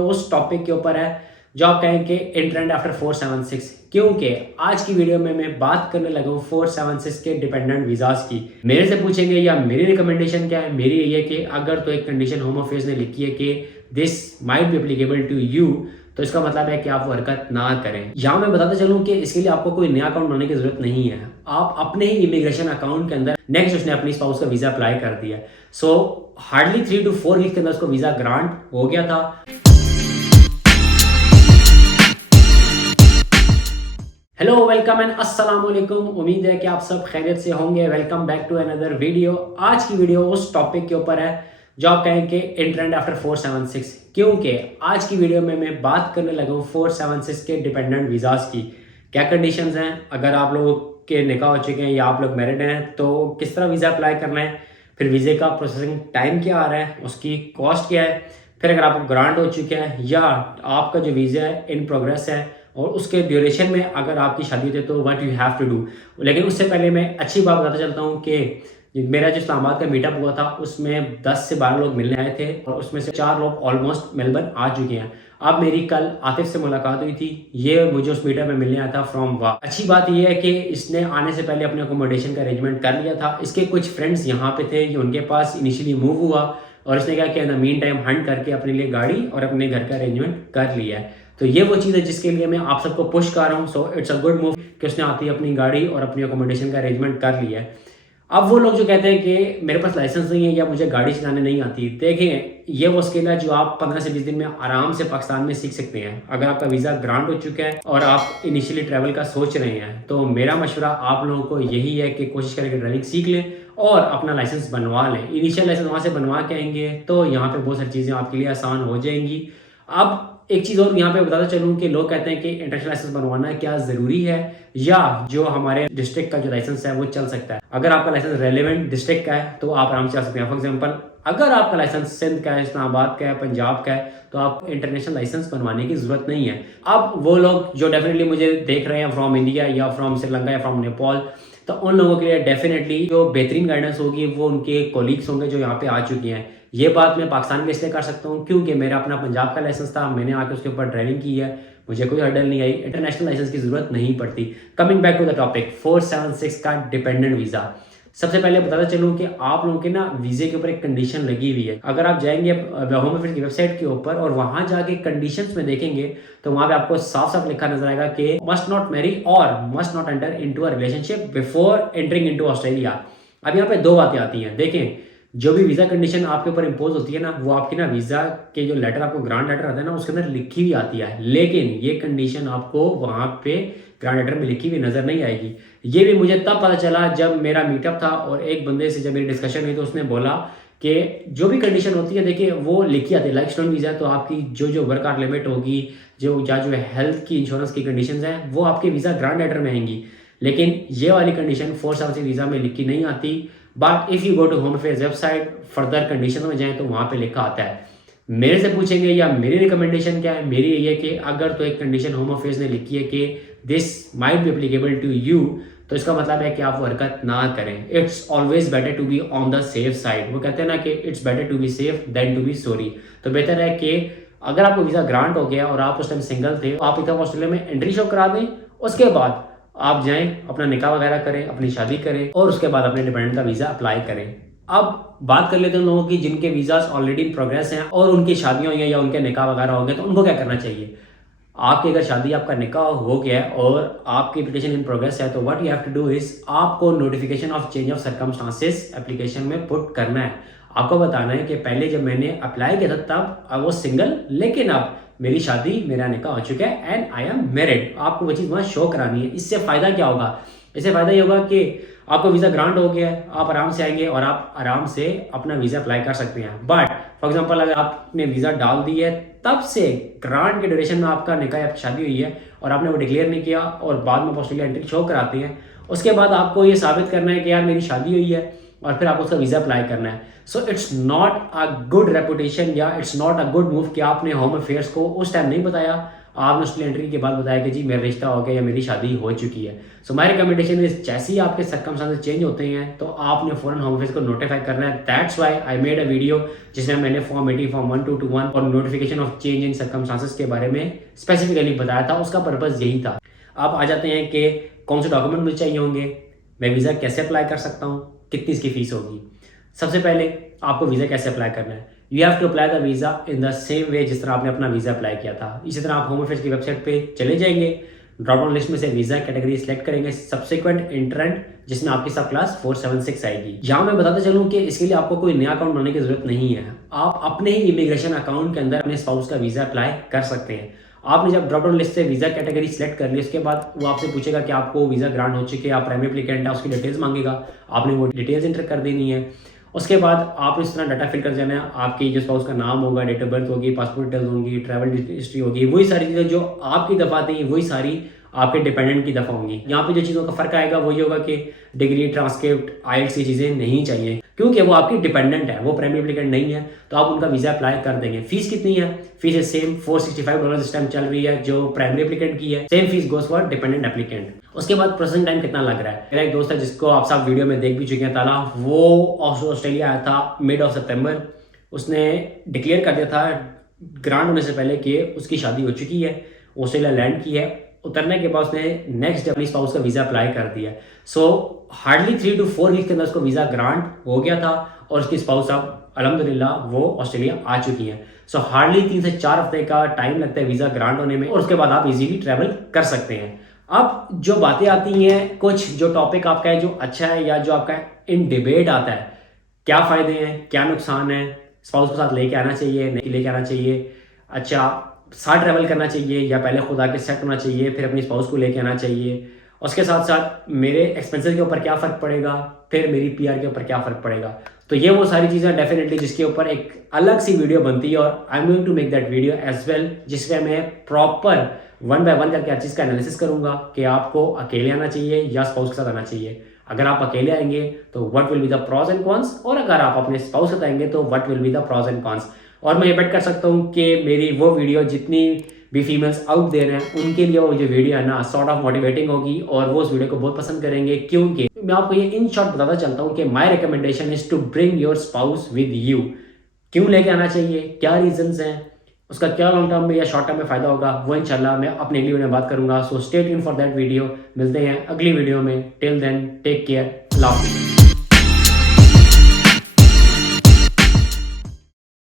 तो उस टॉपिक के ऊपर है जो आप कहेंगे इन ट्रेंड आफ्टर 476, क्योंकि आज की वीडियो में मैं बात करने लगा हूँ 476 के डिपेंडेंट वीजाज की। मेरे से पूछेंगे या मेरी रिकमेंडेशन क्या है, मेरी यही है कि अगर तो एक कंडीशन होम अफेयर्स ने लिखी है कि this might be applicable to you, तो इसका मतलब है कि आप वो हरकत ना करें। यहाँ मैं बताता चलूँ कि इसके लिए आपको कोई नया अकाउंट बनाने की जरूरत नहीं है। आप अपने ही इमिग्रेशन अकाउंट के अंदर नेक्स्ट उसने अपनी स्पाउस का वीजा अप्लाई कर दिया, सो हार्डली 3 to 4 वीक के अंदर उसको वीजा ग्रांट हो गया था। हेलो, वेलकम एंड अस्सलाम वालेकुम। उम्मीद है कि आप सब खैरियत से होंगे। Welcome back to another video. आज की वीडियो उस टॉपिक के ऊपर है जो आप कहेंगे इन ट्रेंड आफ्टर 476, क्योंकि आज की वीडियो में मैं बात करने लगा हूँ 476 के डिपेंडेंट वीजाज की। क्या कंडीशंस हैं, अगर आप लोगों के निकाह हो चुके हैं या आप लोग मैरिड हैं तो किस तरह वीज़ा अप्लाई करना है, फिर वीज़े का प्रोसेसिंग टाइम क्या आ रहा है, उसकी कॉस्ट क्या है, फिर अगर आपको ग्रांट हो चुका है या आपका जो वीज़ा है इन प्रोग्रेस है और उसके ड्यूरेशन में अगर आपकी शादी होती है तो what you have to do. लेकिन उससे पहले मैं अच्छी बात बताता चलता हूँ कि मेरा जो इस्लामाबाद का मीटअप हुआ था उसमें 10 से 12 लोग मिलने आए थे और उसमें से 4 लोग ऑलमोस्ट मेलबर्न आ चुके हैं। अब मेरी कल आतिफ से मुलाकात हुई थी, ये मुझे उस मीटअप में मिलने आया था फ्रॉम वा। अच्छी बात यह है कि इसने आने से पहले अपने अकोमोडेशन का अरेंजमेंट कर लिया था। इसके कुछ फ्रेंड्स यहाँ पे थे, ये उनके पास इनिशियली मूव हुआ और इसने क्या किया, in the mean time Hunt करके अपने लिए गाड़ी और अपने घर का अरेंजमेंट कर लिया है। तो ये वो चीज़ है जिसके लिए मैं आप सबको पुश कर रहा हूँ। So it's a good move कि उसने आती अपनी गाड़ी और अपनी अकोमोडेशन का अरेंजमेंट कर लिया है। अब वो लोग जो कहते हैं कि मेरे पास लाइसेंस नहीं है या मुझे गाड़ी चलाने नहीं आती, देखें ये वो स्किल है जो आप 15 से 20 दिन में आराम से पाकिस्तान में सीख सकते हैं। अगर आपका वीज़ा ग्रांट हो चुका है और आप इनिशियली ट्रैवल का सोच रहे हैं तो मेरा मशवरा आप लोगों को यही है कि कोशिश करें कि ड्राइविंग सीख लें और अपना लाइसेंस बनवा लें। इनिशियल लाइसेंस वहाँ से बनवा के आएंगे तो यहाँ पे बहुत सारी चीज़ें आपके लिए आसान हो जाएंगी। अब एक चीज़ और यहाँ पे बताता चलूँ कि लोग कहते हैं कि इंटरनेशनल लाइसेंस बनवाना क्या ज़रूरी है या जो हमारे डिस्ट्रिक्ट का जो लाइसेंस है वो चल सकता है। अगर आपका लाइसेंस रेलेवेंट डिस्ट्रिक्ट का है तो आप आराम से चल सकते हैं। फॉर एग्जांपल अगर आपका लाइसेंस सिंध का है, इस्लामाबाद का है, पंजाब का है, तो आप इंटरनेशनल लाइसेंस बनवाने की जरूरत नहीं है। अब वो लोग जो डेफिनेटली मुझे देख रहे हैं फ्रॉम इंडिया या फ्रॉम श्रीलंका या फ्रॉम नेपाल, तो उन लोगों के लिए डेफिनेटली जो बेहतरीन गाइडेंस होगी वो उनके कोलीग्स होंगे जो यहाँ पे आ चुके हैं। ये बात मैं पाकिस्तान में इसलिए कर सकता हूँ क्योंकि मेरा अपना पंजाब का लाइसेंस था, मैंने आके उसके ऊपर ड्राइविंग की है, मुझे कोई हर्डल नहीं आई, इंटरनेशनल लाइसेंस की जरूरत नहीं पड़ती। Coming back to the topic 476 का डिपेंडेंट वीज़ा। सबसे पहले बताता चलूँ कि आप लोगों के ना वीज़े के ऊपर एक कंडीशन लगी हुई है। अगर आप जाएंगे होम अफेयर्स की वेबसाइट के ऊपर और वहाँ जाके कंडीशंस में देखेंगे तो वहाँ पे आपको साफ साफ लिखा नजर आएगा कि मस्ट नॉट मैरी और must not enter into a relationship before entering into Australia. अब यहाँ पे दो बातें आती हैं। देखें, जो भी वीज़ा कंडीशन आपके ऊपर इंपोज होती है ना, वो आपकी ना वीज़ा के जो लेटर आपको ग्रांट लेटर आता है ना उसके अंदर लिखी हुई आती है, लेकिन ये कंडीशन आपको वहाँ पे ग्रांट लेटर में लिखी हुई नज़र नहीं आएगी। ये भी मुझे तब पता चला जब मेरा मीटअप था और एक बंदे से जब मेरी डिस्कशन हुई तो उसने बोला कि जो भी कंडीशन होती है देखिए वो लिखी आती है। लाइक स्टूडेंट वीज़ा तो आपकी जो वर्क आवर लिमिट होगी, जो हेल्थ की इंश्योरेंस की कंडीशन है वो आपके वीज़ा ग्रांट लेटर में आएंगी, लेकिन ये वाली कंडीशन 476 वीज़ा में लिखी नहीं आती। But if you go to home affairs website further condition में जाएं तो वहाँ पे लिखा आता है। मेरे से पूछेंगे या मेरी रिकमेंडेशन क्या है, मेरी ये है कि अगर तो एक कंडीशन होम अफेयर्स ने लिखी है कि this might be applicable to you, तो इसका मतलब है कि आप वो हरकत ना करें। It's always better to be on the safe side. वो कहते हैं ना कि it's better to be safe than to be sorry. तो बेहतर है कि अगर आपको वीज़ा ग्रांट हो गया और आप उस टाइम सिंगल थे, आप इतना ऑस्ट्रेलिया में एंट्री शो करा दें, उसके बाद आप जाएं, अपना निकाह वगैरह करें, अपनी शादी करें और उसके बाद अपने डिपेंडेंट का वीज़ा अप्लाई करें। अब बात कर लेते हैं लोगों की जिनके वीज़ास ऑलरेडी इन प्रोग्रेस हैं और उनकी शादियां हुई हैं या उनके निकाह वगैरह हो गए, तो उनको क्या करना चाहिए। आपकी अगर शादी आपका निकाह हो गया है और आपकी एप्लीकेशन इन प्रोग्रेस है तो what you have to do is आपको notification of change of circumstances application में पुट करना है। आपको बताना है कि पहले जब मैंने अप्लाई किया था तब आई वाज सिंगल, लेकिन अब मेरी शादी, मेरा निकाह हो चुका है एंड आई एम मैरिड। आपको वो चीज़ वहाँ शो करानी है। इससे फ़ायदा क्या होगा, इससे फ़ायदा ये होगा कि आपको वीज़ा ग्रांट हो गया है, आप आराम से आएंगे और आप आराम से अपना वीज़ा अप्लाई कर सकते हैं। बट फॉर एग्जांपल अगर आपने वीज़ा डाल दी है तब से ग्रांट के ड्यूरेशन में आपका निकाह या शादी हुई है और आपने वो डिक्लेयर नहीं किया और बाद में ऑस्ट्रेलिया एंट्री शो कराते हैं, उसके बाद आपको ये साबित करना है कि यार मेरी शादी हुई है और फिर आपको उसका वीज़ा अप्लाई करना है। So it's not a good reputation या it's not a good move कि आपने होम अफेयर्स को उस टाइम नहीं बताया आपने ऑस्ट्रेलिया एंट्री के बाद बताया कि जी मेरा रिश्ता हो गया या मेरी शादी हो चुकी है। सो माई रिकमेंडेशन इज जैसे ही आपके सर्कमस्टेंसेस चेंज होते हैं तो आपने फ़ौरन होम ऑफिस को नोटिफाई करना है। That's why I made a video जिसमें मैंने फॉर्म 80 फॉर्म 1221 और notification of change in circumstances के बारे में स्पेसिफिकली बताया था। उसका पर्पज़ यही था। अब आ जाते हैं कि कौन से डॉक्यूमेंट मुझे चाहिए होंगे, मैं वीज़ा कैसे अप्लाई कर सकता हूँ, कितनी इसकी फ़ीस होगी। सबसे पहले आपको वीज़ा कैसे अप्लाई करना है। You have to apply the visa in the same way जिस तरह आपने अपना वीज़ा अप्लाई किया था। इसी तरह आप होम अफेयर्स की वेबसाइट पे चले जाएंगे, ड्रॉप डाउन लिस्ट में से वीज़ा कैटेगरी सेलेक्ट करेंगे, सब्सिक्वेंट इंट्रेंट जिसमें आपकी सब क्लास 476 आएगी। यहाँ मैं बताते चलूँ कि इसके लिए आपको कोई नया अकाउंट बनाने की जरूरत नहीं है। आप अपने ही इमिग्रेशन अकाउंट के अंदर अपने स्पाउस का वीज़ा अप्लाई कर सकते हैं। आपने जब ड्रॉप डाउन लिस्ट से वीज़ा कैटेगरी सेलेक्ट कर ली उसके बाद वो आपसे पूछेगा कि आपको वीज़ा ग्रांट हो चुके, आप प्राइमरी एप्लीकेंट है, उसकी डिटेल्स मांगेगा, आपने वो डिटेल्स इंटर कर देनी है। उसके बाद आप इस तरह डाटा फिल कर जाना है। आपकी जो स्पाउस का नाम होगा, डेट ऑफ बर्थ होगी, पासपोर्ट डिटेल्स होंगी, ट्रैवल हिस्ट्री होगी, वही सारी चीज़ें जो आपकी दफ़ा थी वही सारी आपके डिपेंडेंट की दफ़ा होंगी। यहाँ पे जो चीज़ों का फ़र्क आएगा वो ये होगा कि डिग्री, ट्रांसक्रिप्ट, आईएलटीएस की चीज़ें नहीं चाहिए क्योंकि वो आपकी डिपेंडेंट है, वो प्राइमरी एप्लीकेंट नहीं है, तो आप उनका वीज़ा अप्लाई कर देंगे। फीस कितनी है? फीस है सेम $465 इस टाइम चल रही है जो प्राइमरी एप्लीकेंट की है। Same fees goes for dependent applicant. उसके बाद प्रोसेसिंग टाइम कितना लग रहा है। मेरा एक दोस्त है जिसको आप सब वीडियो में देख भी चुके हैं, ताला, वो ऑस्ट्रेलिया आया था मिड ऑफ सितंबर। उसने डिक्लेयर कर दिया था ग्रांट होने से पहले कि उसकी शादी हो चुकी है, ऑस्ट्रेलिया लैंड की है। उतरने के बाद उसने नेक्स्ट डे अपनी स्पाउस का वीज़ा अप्लाई कर दिया। सो हार्डली 3 to 4 वीक के अंदर उसको वीज़ा ग्रांट हो गया था और उसकी स्पाउस अब अल्हम्दुलिल्लाह वो ऑस्ट्रेलिया आ चुकी हैं। सो हार्डली 3 से 4 हफ्ते का टाइम लगता है वीज़ा ग्रांट होने में और उसके बाद आप इजीली ट्रैवल कर सकते हैं। अब जो बातें आती हैं, कुछ जो टॉपिक आपका है जो अच्छा है या जो आपका इन डिबेट आता है, क्या फ़ायदे हैं, क्या नुकसान है, स्पाउस के साथ लेके आना चाहिए, नहीं लेके आना चाहिए, अच्छा साथ ट्रैवल करना चाहिए या पहले खुद आके सेट होना चाहिए फिर अपनी स्पाउस को लेके आना चाहिए, उसके साथ साथ मेरे एक्सपेंसेस के ऊपर क्या फ़र्क पड़ेगा, फिर मेरी पीआर के ऊपर क्या फ़र्क पड़ेगा। तो ये वो सारी चीज़ें डेफिनेटली जिसके ऊपर एक अलग सी वीडियो बनती है और I am going to make that video as well, जिसमें मैं प्रॉपर 1 by 1 करके हर चीज़ का एनालिसिस करूंगा कि आपको अकेले आना चाहिए या स्पाउस के साथ आना चाहिए। अगर आप अकेले आएंगे तो what will be the pros and cons, और अगर आप अपने स्पाउस के साथ आएंगे तो what will be the pros and cons. और मैं ये बेट कर सकता हूँ कि मेरी वो वीडियो जितनी भी फीमेल्स आउट देर हैं उनके लिए वो जो वीडियो है ना सॉर्ट ऑफ मोटिवेटिंग होगी और वो उस वीडियो को बहुत पसंद करेंगे। क्योंकि मैं आपको ये इन शॉर्ट बताता चलता हूँ कि my recommendation is to bring your spouse with you. क्यों लेके आना चाहिए, क्या रीजंस हैं, उसका क्या लॉन्ग टर्म में या शॉर्ट टर्म में फायदा होगा, वो इंशाल्लाह मैं अपने अगली वीडियो में बात करूंगा। So stay tuned for that video. मिलते हैं अगली वीडियो में। Till then take care, love you.